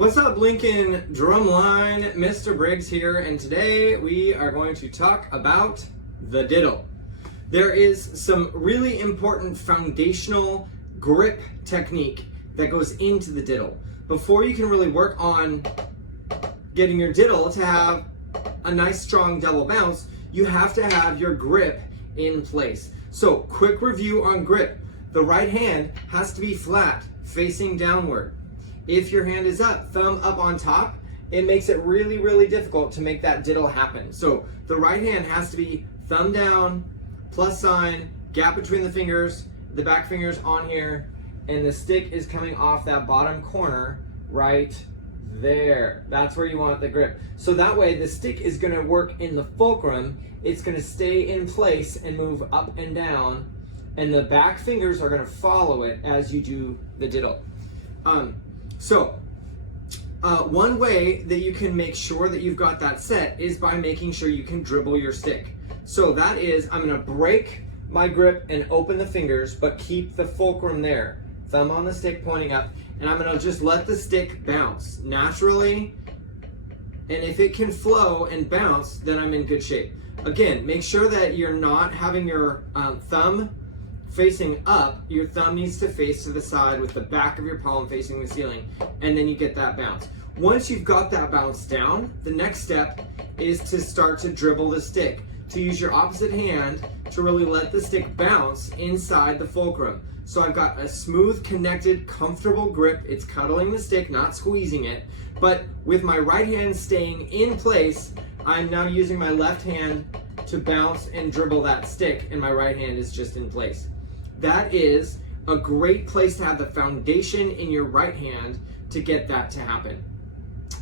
What's up, Lincoln Drumline? Mr. Briggs here, and today we are going to talk about the diddle. There is some really important foundational grip technique that goes into the diddle. Before you can really work on getting your diddle to have a nice strong double bounce, you have to have your grip in place. So, quick review on grip. The right hand has to be flat, facing downward. If your hand is up, thumb up on top, it makes it really, really difficult to make that diddle happen. So the right hand has to be thumb down, plus sign, gap between the fingers, the back fingers on here, and the stick is coming off that bottom corner right there. That's where you want the grip. So that way the stick is gonna work in the fulcrum, it's gonna stay in place and move up and down, and the back fingers are gonna follow it as you do the diddle. One way that you can make sure that you've got that set is by making sure you can dribble your stick. So that is, I'm gonna break my grip and open the fingers, but keep the fulcrum there. Thumb on the stick pointing up, and I'm gonna just let the stick bounce naturally. And if it can flow and bounce, then I'm in good shape. Again, make sure that you're not having your thumb facing up. Your thumb needs to face to the side with the back of your palm facing the ceiling, and then you get that bounce. Once you've got that bounce down, the next step is to start to dribble the stick, to use your opposite hand to really let the stick bounce inside the fulcrum. So I've got a smooth, connected, comfortable grip. It's cuddling the stick, not squeezing it, but with my right hand staying in place, I'm now using my left hand to bounce and dribble that stick, and my right hand is just in place. That is a great place to have the foundation in your right hand to get that to happen.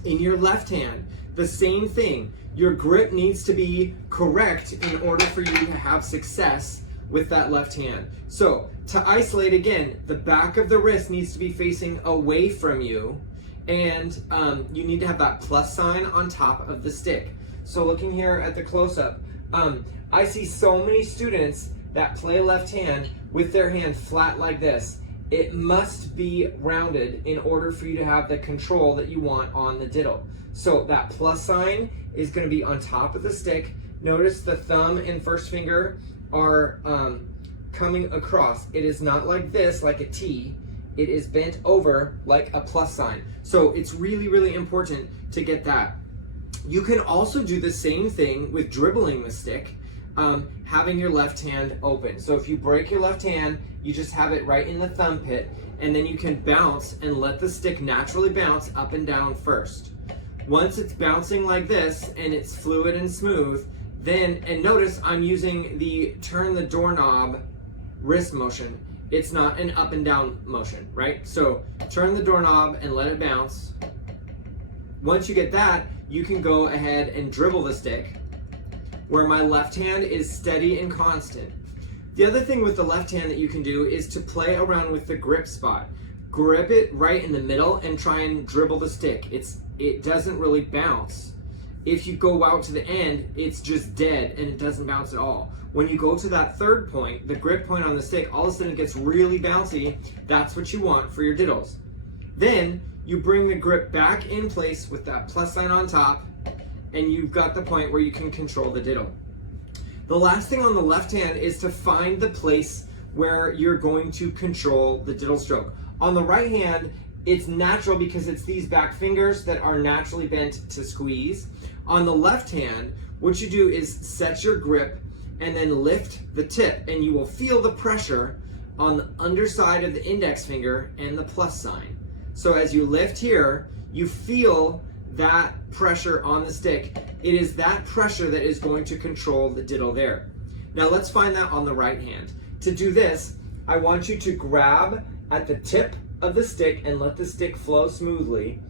In your left hand, the same thing. Your grip needs to be correct in order for you to have success with that left hand. So to isolate again, the back of the wrist needs to be facing away from you, and you need to have that plus sign on top of the stick. So looking here at the close-up, I see so many students that play left hand with their hand flat like this. It must be rounded in order for you to have the control that you want on the diddle. So that plus sign is going to be on top of the stick. Notice the thumb and first finger are coming across. It is not like this, like a T. It is bent over like a plus sign. So it's really, really important to get that. You can also do the same thing with dribbling the stick, having your left hand open. So if you break your left hand, you just have it right in the thumb pit, and then you can bounce and let the stick naturally bounce up and down first. Once it's bouncing like this and it's fluid and smooth, then, and notice I'm using the turn the doorknob wrist motion. It's not an up and down motion, right? So turn the doorknob and let it bounce. Once you get that, you can go ahead and dribble the stick, where my left hand is steady and constant. The other thing with the left hand that you can do is to play around with the grip spot. Grip it right in the middle and try and dribble the stick. It doesn't really bounce. If you go out to the end, it's just dead and it doesn't bounce at all. When you go to that third point, the grip point on the stick, all of a sudden it gets really bouncy. That's what you want for your diddles. Then you bring the grip back in place with that plus sign on top, and you've got the point where you can control the diddle. The last thing on the left hand is to find the place where you're going to control the diddle stroke. On the right hand, it's natural because it's these back fingers that are naturally bent to squeeze. On the left hand, what you do is set your grip and then lift the tip, and you will feel the pressure on the underside of the index finger and the plus sign. So as you lift here, you feel that pressure on the stick. It is that pressure that is going to control the diddle there. Now let's find that on the right hand. To do this, I want you to grab at the tip of the stick and let the stick flow smoothly,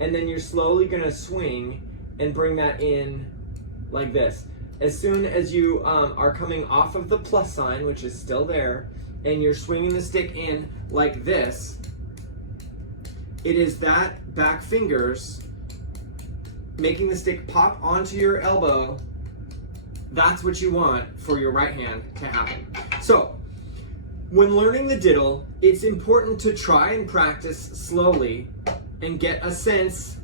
and then you're slowly going to swing and bring that in like this. As soon as you are coming off of the plus sign, which is still there, and you're swinging the stick in like this, it is that back fingers making the stick pop onto your elbow. That's what you want for your right hand to happen. So when learning the diddle, it's important to try and practice slowly and get a sense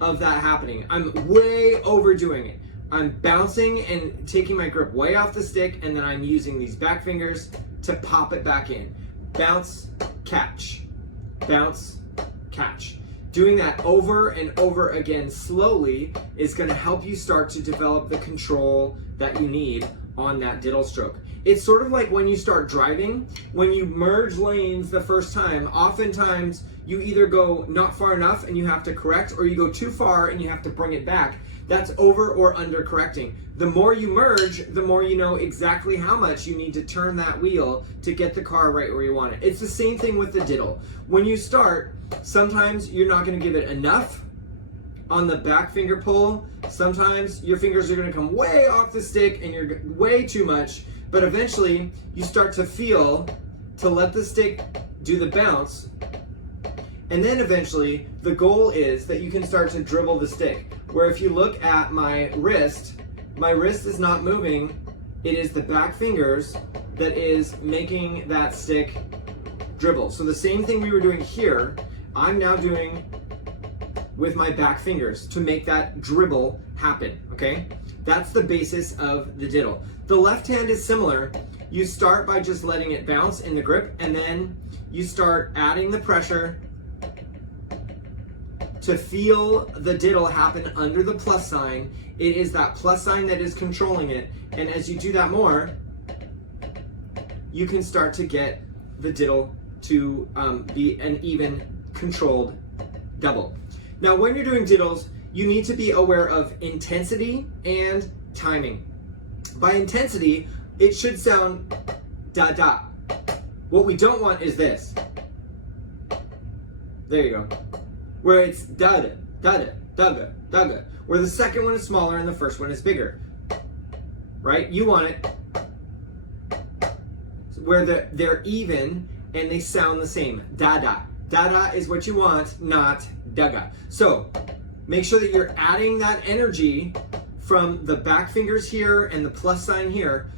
of that happening. I'm way overdoing it. I'm bouncing and taking my grip way off the stick, and then I'm using these back fingers to pop it back in. Bounce, catch, bounce, catch. Doing that over and over again slowly is going to help you start to develop the control that you need on that diddle stroke. It's sort of like when you start driving, when you merge lanes the first time, oftentimes you either go not far enough and you have to correct, or you go too far and you have to bring it back. That's over or under correcting. The more you merge, the more you know exactly how much you need to turn that wheel to get the car right where you want it. It's the same thing with the diddle. When you start, sometimes you're not going to give it enough on the back finger pull. Sometimes your fingers are going to come way off the stick and you're way too much, but eventually you start to feel to let the stick do the bounce. And then eventually the goal is that you can start to dribble the stick, where if you look at my wrist is not moving. It is the back fingers that is making that stick dribble. So the same thing we were doing here, I'm now doing with my back fingers to make that dribble happen, okay? That's the basis of the diddle. The left hand is similar. You start by just letting it bounce in the grip, and then you start adding the pressure to feel the diddle happen under the plus sign. It is that plus sign that is controlling it. And as you do that more, you can start to get the diddle to be an even controlled double. Now, when you're doing diddles, you need to be aware of intensity and timing. By intensity, it should sound da-da. What we don't want is this. There you go. Where it's da-da, da-da, da-da, da-da. Where the second one is smaller and the first one is bigger. Right? You want it where they're even and they sound the same. Da-da. Da-da is what you want, not da-ga. So make sure that you're adding that energy from the back fingers here and the plus sign here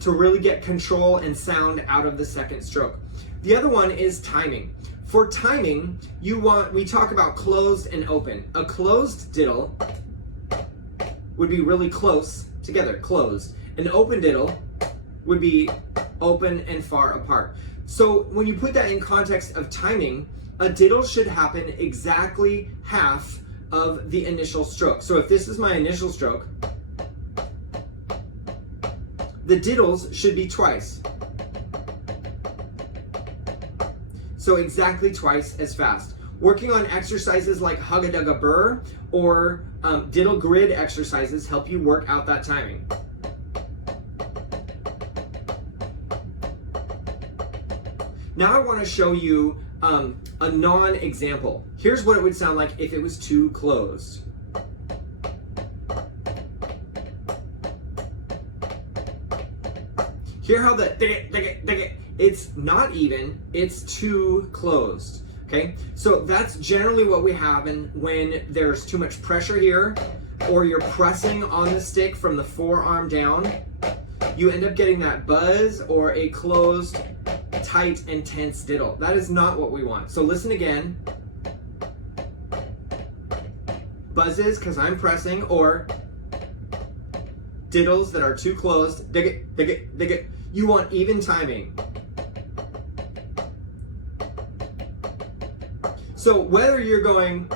to really get control and sound out of the second stroke. The other one is timing. For timing, we talk about closed and open. A closed diddle would be really close together, closed. An open diddle would be open and far apart. So when you put that in context of timing, a diddle should happen exactly half of the initial stroke. So if this is my initial stroke, the diddles should be twice. So exactly twice as fast. Working on exercises like hugga-dugga-burr or diddle grid exercises help you work out that timing. Now I want to show you a non-example. Here's what it would sound like if it was too closed. Hear how it's not even, it's too closed, okay? So that's generally what we have when there's too much pressure here, or you're pressing on the stick from the forearm down, you end up getting that buzz or a closed, tight, and tense diddle. That is not what we want. So listen again. Buzzes, because I'm pressing, or diddles that are too closed. Dig it, dig it, dig it. You want even timing. So whether you're going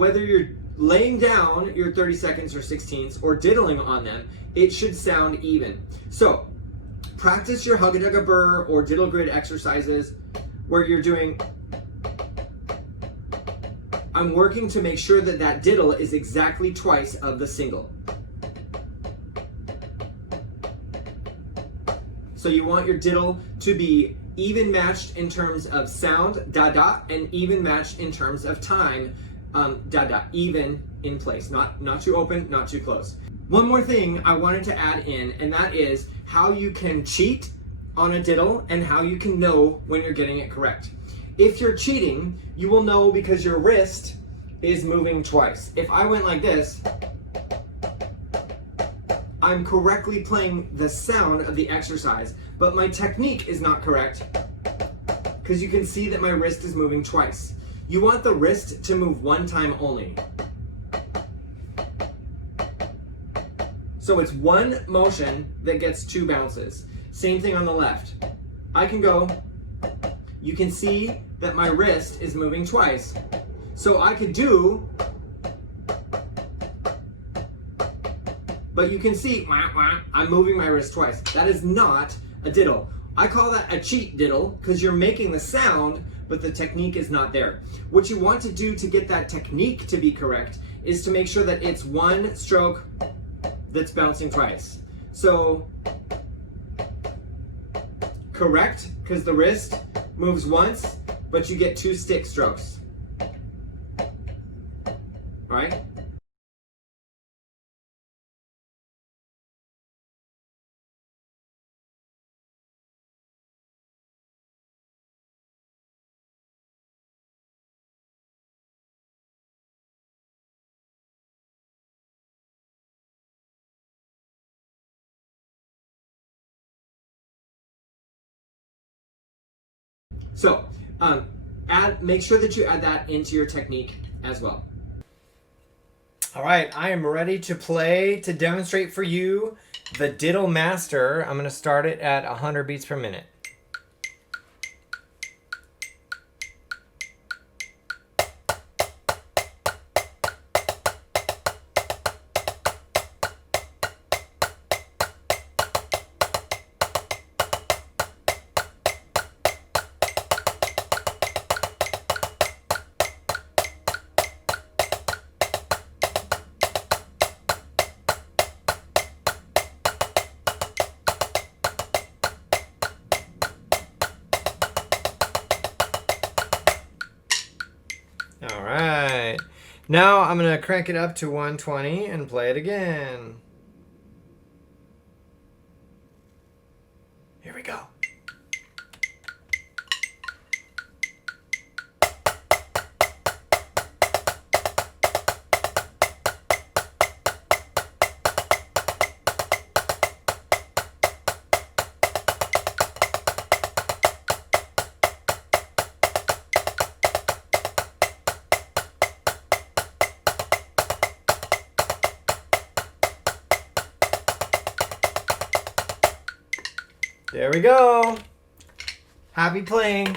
whether you're laying down your 30 seconds or 16ths or diddling on them, it should sound even. So practice your hugga-dugga-burr or diddle grid exercises where you're doing, I'm working to make sure that that diddle is exactly twice of the single. So you want your diddle to be even matched in terms of sound, da-da, and even matched in terms of time, da-da, even in place. Not too open, not too close. One more thing I wanted to add in, and that is how you can cheat on a diddle and how you can know when you're getting it correct. If you're cheating, you will know because your wrist is moving twice. If I went like this, I'm correctly playing the sound of the exercise, but my technique is not correct because you can see that my wrist is moving twice. You want the wrist to move one time only. So it's one motion that gets 2 bounces. Same thing on the left. I can go, you can see that my wrist is moving twice. So I could do, but you can see, I'm moving my wrist twice. That is not a diddle. I call that a cheat diddle because you're making the sound, but the technique is not there. What you want to do to get that technique to be correct is to make sure that it's one stroke that's bouncing twice. So, correct, because the wrist moves once, but you get 2 stick strokes. All right? So, make sure that you add that into your technique as well. All right, I am ready to play to demonstrate for you the Diddle Master. I'm going to start it at 100 beats per minute. All right, now I'm gonna crank it up to 120 and play it again. Here we go. There we go. Happy playing.